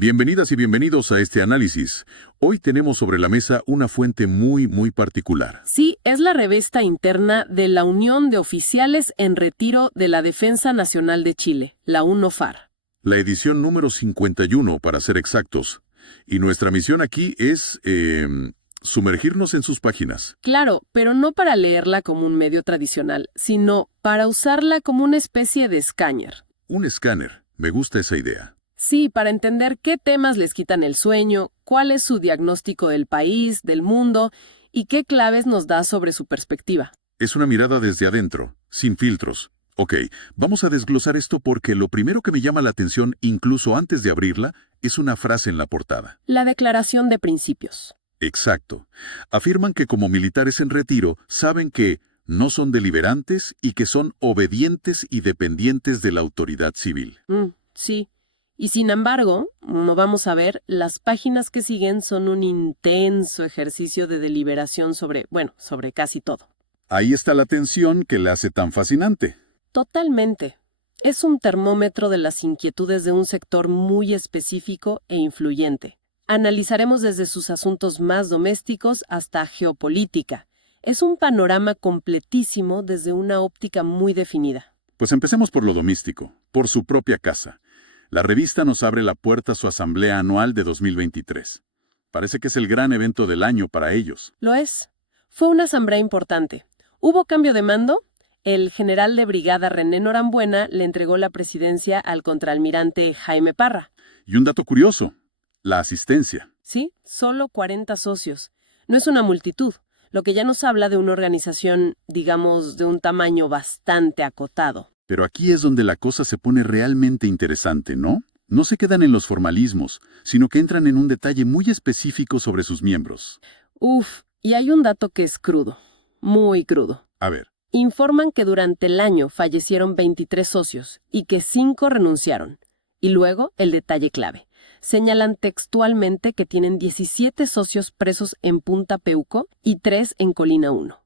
Bienvenidas y bienvenidos a este análisis. Hoy tenemos sobre la mesa una fuente muy particular. Sí, es la revista interna de la Unión de Oficiales en Retiro de la Defensa Nacional de Chile, la UNOFAR. La edición número 51, para ser exactos. Y nuestra misión aquí es sumergirnos en sus páginas. Claro, pero no para leerla como un medio tradicional, sino para usarla como una especie de escáner. Un escáner. Me gusta esa idea. Sí, para entender qué temas les quitan el sueño, cuál es su diagnóstico del país, del mundo, y qué claves nos da sobre su perspectiva. Es una mirada desde adentro, sin filtros. Ok, vamos a desglosar esto porque lo primero que me llama la atención, incluso antes de abrirla, es una frase en la portada. La Declaración de Principios. Exacto. Afirman que como militares en retiro saben que no son deliberantes y que son obedientes y dependientes de la autoridad civil. Sí. Y sin embargo, como vamos a ver, las páginas que siguen son un intenso ejercicio de deliberación sobre casi todo. Ahí está la tensión que la hace tan fascinante. Totalmente. Es un termómetro de las inquietudes de un sector muy específico e influyente. Analizaremos desde sus asuntos más domésticos hasta geopolítica. Es un panorama completísimo desde una óptica muy definida. Pues empecemos por lo doméstico, por su propia casa. La revista nos abre la puerta a su asamblea anual de 2023. Parece que es el gran evento del año para ellos. Lo es. Fue una asamblea importante. ¿Hubo cambio de mando? El general de brigada René Norambuena le entregó la presidencia al contraalmirante Jaime Parra. Y un dato curioso, la asistencia. Sí, solo 40 socios. No es una multitud, lo que ya nos habla de una organización, digamos, de un tamaño bastante acotado. Pero aquí es donde la cosa se pone realmente interesante, ¿no? No se quedan en los formalismos, sino que entran en un detalle muy específico sobre sus miembros. Y hay un dato que es crudo, muy crudo. A ver. Informan que durante el año fallecieron 23 socios y que 5 renunciaron. Y luego, el detalle clave. Señalan textualmente que tienen 17 socios presos en Punta Peuco y 3 en Colina 1.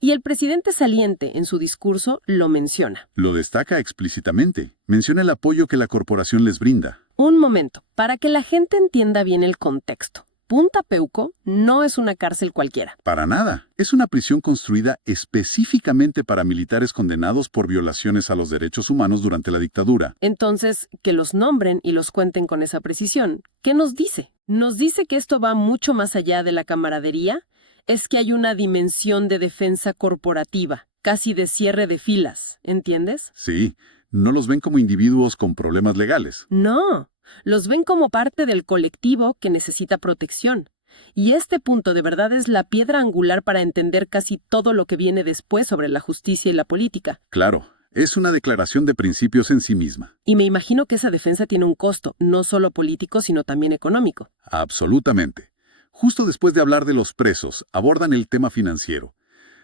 Y el presidente saliente, en su discurso, lo menciona. Lo destaca explícitamente. Menciona el apoyo que la corporación les brinda. Un momento, para que la gente entienda bien el contexto. Punta Peuco no es una cárcel cualquiera. Para nada. Es una prisión construida específicamente para militares condenados por violaciones a los derechos humanos durante la dictadura. Entonces, que los nombren y los cuenten con esa precisión, ¿qué nos dice? Nos dice que esto va mucho más allá de la camaradería. Es que hay una dimensión de defensa corporativa, casi de cierre de filas, ¿entiendes? Sí, no los ven como individuos con problemas legales. No, los ven como parte del colectivo que necesita protección. Y este punto de verdad es la piedra angular para entender casi todo lo que viene después sobre la justicia y la política. Claro, es una declaración de principios en sí misma. Y me imagino que esa defensa tiene un costo, no solo político, sino también económico. Absolutamente. Justo después de hablar de los presos, abordan el tema financiero.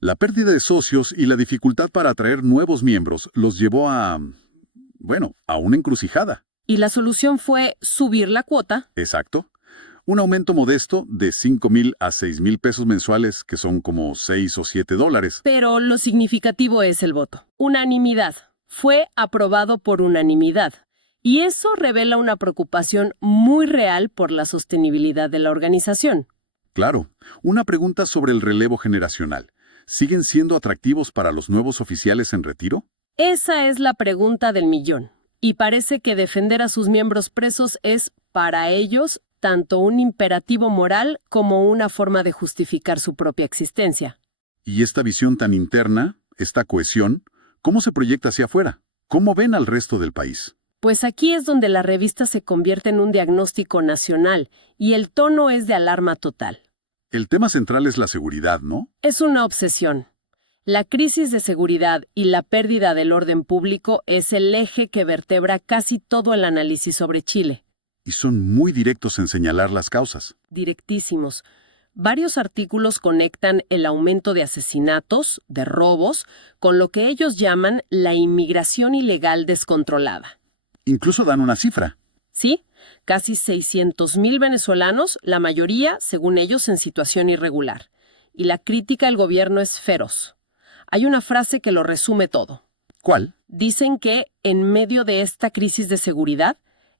La pérdida de socios y la dificultad para atraer nuevos miembros los llevó a una encrucijada. Y la solución fue subir la cuota. Exacto. Un aumento modesto de 5,000 a 6,000 pesos mensuales, que son como 6 o 7 dólares. Pero lo significativo es el voto. Unanimidad. Fue aprobado por unanimidad. Y eso revela una preocupación muy real por la sostenibilidad de la organización. Claro, una pregunta sobre el relevo generacional. ¿Siguen siendo atractivos para los nuevos oficiales en retiro? Esa es la pregunta del millón. Y parece que defender a sus miembros presos es, para ellos, tanto un imperativo moral como una forma de justificar su propia existencia. Y esta visión tan interna, esta cohesión, ¿cómo se proyecta hacia afuera? ¿Cómo ven al resto del país? Pues aquí es donde la revista se convierte en un diagnóstico nacional y el tono es de alarma total. El tema central es la seguridad, ¿no? Es una obsesión. La crisis de seguridad y la pérdida del orden público es el eje que vertebra casi todo el análisis sobre Chile. Y son muy directos en señalar las causas. Directísimos. Varios artículos conectan el aumento de asesinatos, de robos, con lo que ellos llaman la inmigración ilegal descontrolada. Incluso dan una cifra. Sí, casi 600,000 venezolanos, la mayoría, según ellos, en situación irregular. Y la crítica al gobierno es feroz. Hay una frase que lo resume todo. ¿Cuál? Dicen que, en medio de esta crisis de seguridad,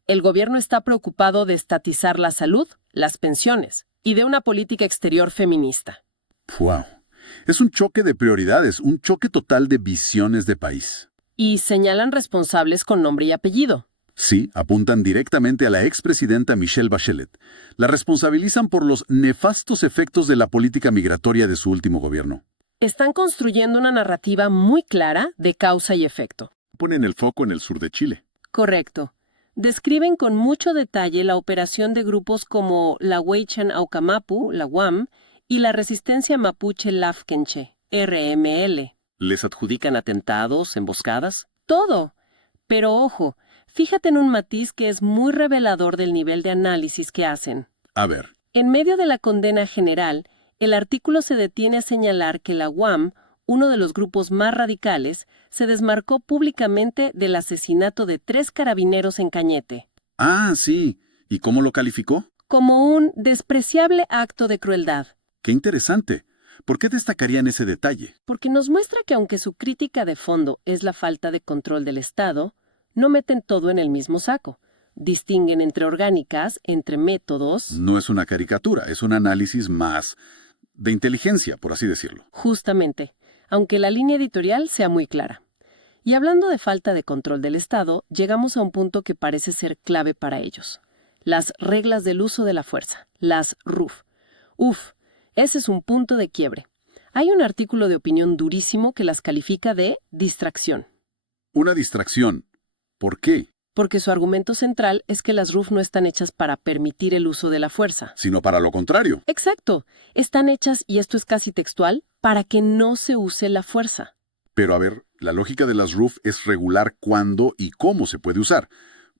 el gobierno está preocupado de estatizar la salud, las pensiones y de una política exterior feminista. ¡Wow! Es un choque de prioridades, un choque total de visiones de país. Y señalan responsables con nombre y apellido. Sí, apuntan directamente a la expresidenta Michelle Bachelet. La responsabilizan por los nefastos efectos de la política migratoria de su último gobierno. Están construyendo una narrativa muy clara de causa y efecto. Ponen el foco en el sur de Chile. Correcto. Describen con mucho detalle la operación de grupos como la Huaychan Aucamapu, la UAM, y la Resistencia Mapuche Lafkenche, RML. ¿Les adjudican atentados, emboscadas? Todo. Pero ojo, fíjate en un matiz que es muy revelador del nivel de análisis que hacen. A ver, En medio de la condena general, el artículo se detiene a señalar que la UAM, uno de los grupos más radicales, se desmarcó públicamente del asesinato de 3 carabineros en Cañete, sí. ¿Y cómo lo calificó? como un despreciable acto de crueldad, ¡Qué interesante! ¿Por qué destacarían ese detalle? porque nos muestra que aunque su crítica de fondo es la falta de control del Estado, no meten todo en el mismo saco. Distinguen entre orgánicas, entre métodos, No es una caricatura, es un análisis más de inteligencia, por así decirlo. justamente, aunque la línea editorial sea muy clara. Y hablando de falta de control del Estado, llegamos a un punto que parece ser clave para ellos. Las reglas del uso de la fuerza, las RUF. Ese es un punto de quiebre. Hay un artículo de opinión durísimo que las califica de distracción, Una distracción. ¿Por qué? porque su argumento central es que las RUF no están hechas para permitir el uso de la fuerza. Sino para lo contrario. Exacto, están hechas, y esto es casi textual, para que no se use la fuerza. Pero a ver, la lógica de las RUF es regular cuándo y cómo se puede usar.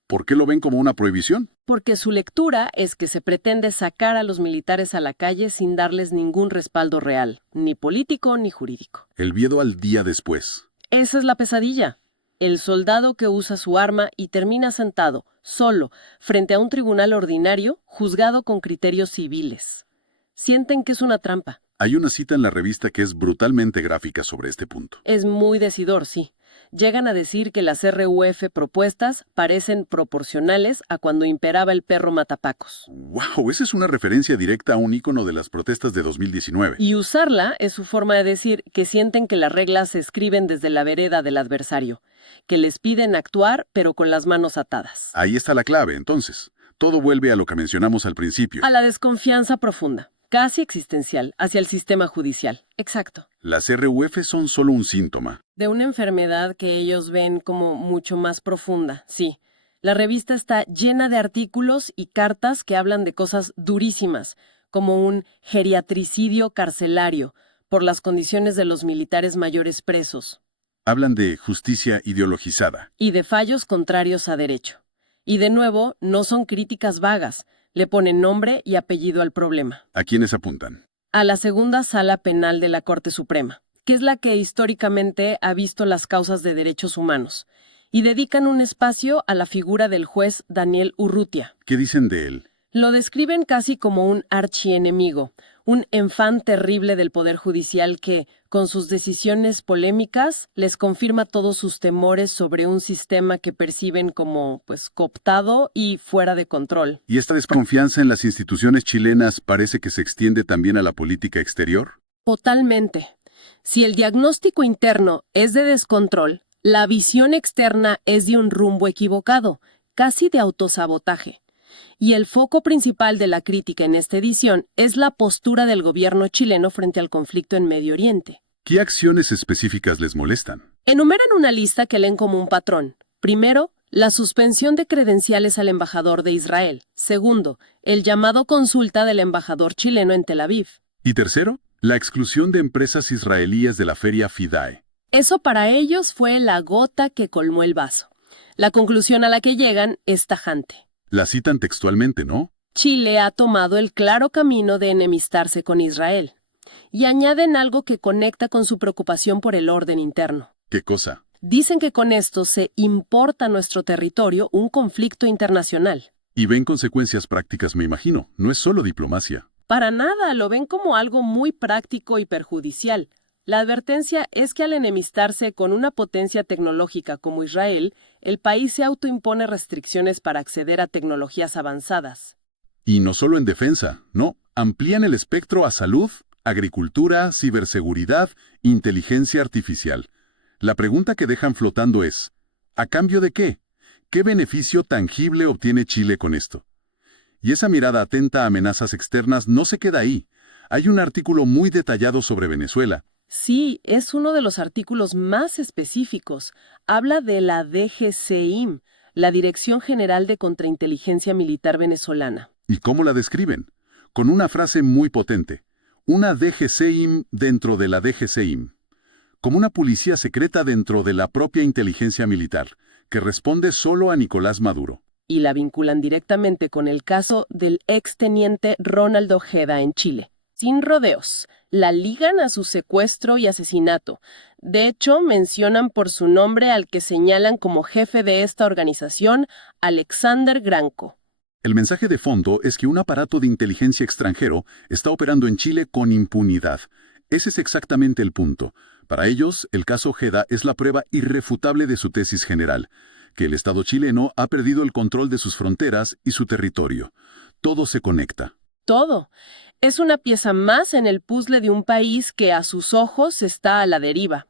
¿Por qué lo ven como una prohibición? Porque su lectura es que se pretende sacar a los militares a la calle sin darles ningún respaldo real, ni político ni jurídico. El miedo al día después. Esa es la pesadilla. El soldado que usa su arma y termina sentado, solo, frente a un tribunal ordinario, juzgado con criterios civiles. Sienten que es una trampa. Hay una cita en la revista que es brutalmente gráfica sobre este punto. Es muy decidor, sí. Llegan a decir que las RUF propuestas parecen proporcionales a cuando imperaba el perro matapacos. ¡Wow! Esa es una referencia directa a un ícono de las protestas de 2019. Y usarla es su forma de decir que sienten que las reglas se escriben desde la vereda del adversario, que les piden actuar pero con las manos atadas. Ahí está la clave, entonces. Todo vuelve a lo que mencionamos al principio. A la desconfianza profunda, casi existencial, hacia el sistema judicial. Exacto. Las RUF son solo un síntoma. De una enfermedad que ellos ven como mucho más profunda, sí. La revista está llena de artículos y cartas que hablan de cosas durísimas, como un geriatricidio carcelario, por las condiciones de los militares mayores presos, Hablan de justicia ideologizada. y de fallos contrarios a derecho. Y de nuevo, no son críticas vagas, le ponen nombre y apellido al problema. ¿A quiénes apuntan? A la segunda sala penal de la Corte Suprema, que es la que históricamente ha visto las causas de derechos humanos, y dedican un espacio a la figura del juez Daniel Urrutia. ¿Qué dicen de él? Lo describen casi como un archienemigo, un enfant terrible del Poder Judicial que, con sus decisiones polémicas, les confirma todos sus temores sobre un sistema que perciben como, cooptado y fuera de control. ¿Y esta desconfianza en las instituciones chilenas parece que se extiende también a la política exterior? Totalmente. Si el diagnóstico interno es de descontrol, la visión externa es de un rumbo equivocado, casi de autosabotaje. Y el foco principal de la crítica en esta edición es la postura del gobierno chileno frente al conflicto en Medio Oriente. ¿Qué acciones específicas les molestan? Enumeran una lista que leen como un patrón. Primero, la suspensión de credenciales al embajador de Israel. Segundo, el llamado consulta del embajador chileno en Tel Aviv. Y tercero, la exclusión de empresas israelíes de la feria FIDAE. Eso para ellos fue la gota que colmó el vaso. La conclusión a la que llegan es tajante. La citan textualmente, ¿no? Chile ha tomado el claro camino de enemistarse con Israel. Y añaden algo que conecta con su preocupación por el orden interno. ¿Qué cosa? Dicen que con esto se importa a nuestro territorio un conflicto internacional. Y ven consecuencias prácticas, me imagino. No es solo diplomacia. Para nada, lo ven como algo muy práctico y perjudicial. La advertencia es que al enemistarse con una potencia tecnológica como Israel, el país se autoimpone restricciones para acceder a tecnologías avanzadas. Y no solo en defensa, no, amplían el espectro a salud, agricultura, ciberseguridad, inteligencia artificial. La pregunta que dejan flotando es, ¿a cambio de qué? ¿Qué beneficio tangible obtiene Chile con esto? Y esa mirada atenta a amenazas externas no se queda ahí. Hay un artículo muy detallado sobre Venezuela. Sí, es uno de los artículos más específicos. Habla de la DGCIM, la Dirección General de Contrainteligencia Militar Venezolana. ¿Y cómo la describen? Con una frase muy potente. Una DGCIM dentro de la DGCIM. Como una policía secreta dentro de la propia inteligencia militar, que responde solo a Nicolás Maduro. Y la vinculan directamente con el caso del exteniente Ronald Ojeda en Chile. Sin rodeos, la ligan a su secuestro y asesinato. De hecho, mencionan por su nombre al que señalan como jefe de esta organización, Alexander Granco. El mensaje de fondo es que un aparato de inteligencia extranjero está operando en Chile con impunidad. Ese es exactamente el punto. Para ellos, el caso Ojeda es la prueba irrefutable de su tesis general, que el Estado chileno ha perdido el control de sus fronteras y su territorio. Todo se conecta. Todo. Es una pieza más en el puzzle de un país que a sus ojos está a la deriva.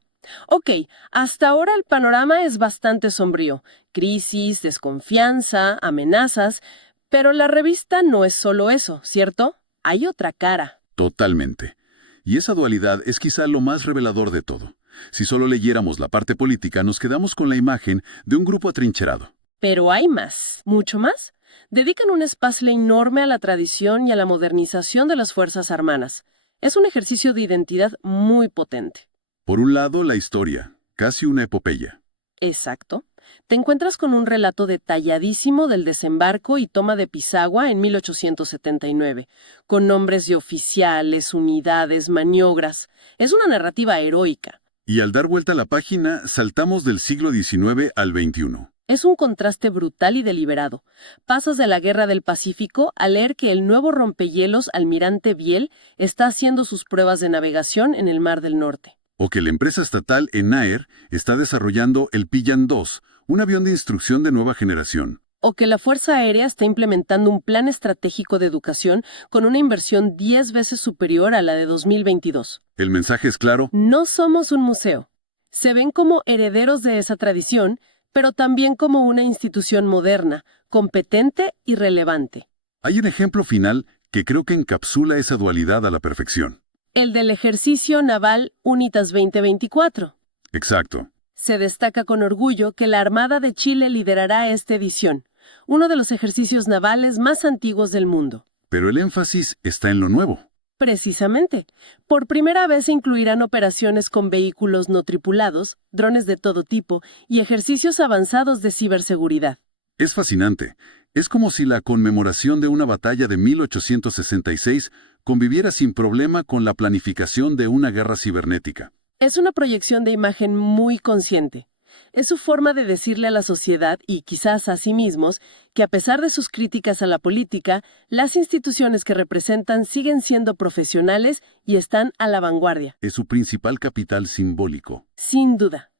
Ok, hasta ahora el panorama es bastante sombrío. Crisis, desconfianza, amenazas. Pero la revista no es solo eso, ¿cierto? Hay otra cara. Totalmente. Y esa dualidad es quizá lo más revelador de todo. Si solo leyéramos la parte política, nos quedamos con la imagen de un grupo atrincherado. Pero hay más, mucho más. Dedican un espacio enorme a la tradición y a la modernización de las Fuerzas Armadas. Es un ejercicio de identidad muy potente. Por un lado, la historia, casi una epopeya. Exacto. Te encuentras con un relato detalladísimo del desembarco y toma de Pisagua en 1879, con nombres de oficiales, unidades, maniobras. Es una narrativa heroica. Y al dar vuelta a la página, saltamos del siglo XIX al XXI. Es un contraste brutal y deliberado. Pasas de la Guerra del Pacífico a leer que el nuevo rompehielos Almirante Biel está haciendo sus pruebas de navegación en el Mar del Norte. O que la empresa estatal ENAER está desarrollando el Pillan 2, un avión de instrucción de nueva generación. O que la Fuerza Aérea está implementando un plan estratégico de educación con una inversión 10 veces superior a la de 2022. El mensaje es claro. No somos un museo. Se ven como herederos de esa tradición, pero también como una institución moderna, competente y relevante. Hay un ejemplo final que creo que encapsula esa dualidad a la perfección. El del ejercicio naval Unitas 2024. Exacto. Se destaca con orgullo que la Armada de Chile liderará esta edición, uno de los ejercicios navales más antiguos del mundo. Pero el énfasis está en lo nuevo. Precisamente. Por primera vez se incluirán operaciones con vehículos no tripulados, drones de todo tipo y ejercicios avanzados de ciberseguridad. Es fascinante. Es como si la conmemoración de una batalla de 1866 conviviera sin problema con la planificación de una guerra cibernética. Es una proyección de imagen muy consciente. Es su forma de decirle a la sociedad y quizás a sí mismos que a pesar de sus críticas a la política, las instituciones que representan siguen siendo profesionales y están a la vanguardia. Es su principal capital simbólico. Sin duda.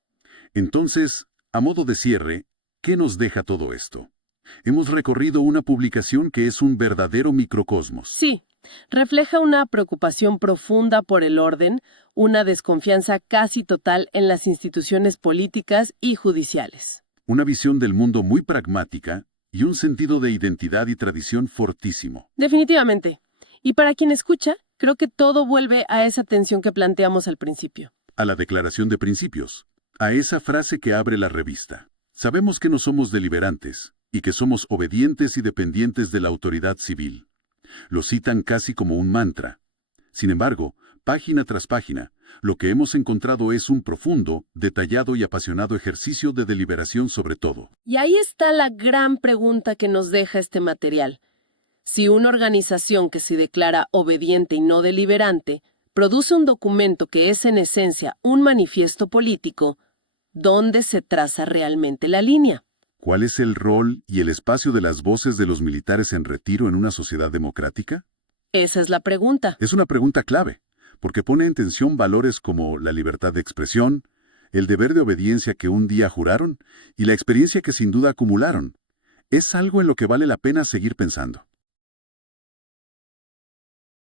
Entonces, a modo de cierre, ¿qué nos deja todo esto? Hemos recorrido una publicación que es un verdadero microcosmos. Sí, refleja una preocupación profunda por el orden, una desconfianza casi total en las instituciones políticas y judiciales. Una visión del mundo muy pragmática y un sentido de identidad y tradición fortísimo. Definitivamente. Y para quien escucha, creo que todo vuelve a esa tensión que planteamos al principio. A la declaración de principios, a esa frase que abre la revista. Sabemos que no somos deliberantes y que somos obedientes y dependientes de la autoridad civil. Lo citan casi como un mantra. Sin embargo, página tras página, lo que hemos encontrado es un profundo, detallado y apasionado ejercicio de deliberación sobre todo. Y ahí está la gran pregunta que nos deja este material. Si una organización que se declara obediente y no deliberante produce un documento que es en esencia un manifiesto político, ¿dónde se traza realmente la línea? ¿Cuál es el rol y el espacio de las voces de los militares en retiro en una sociedad democrática? Esa es la pregunta. Es una pregunta clave, porque pone en tensión valores como la libertad de expresión, el deber de obediencia que un día juraron y la experiencia que sin duda acumularon. Es algo en lo que vale la pena seguir pensando.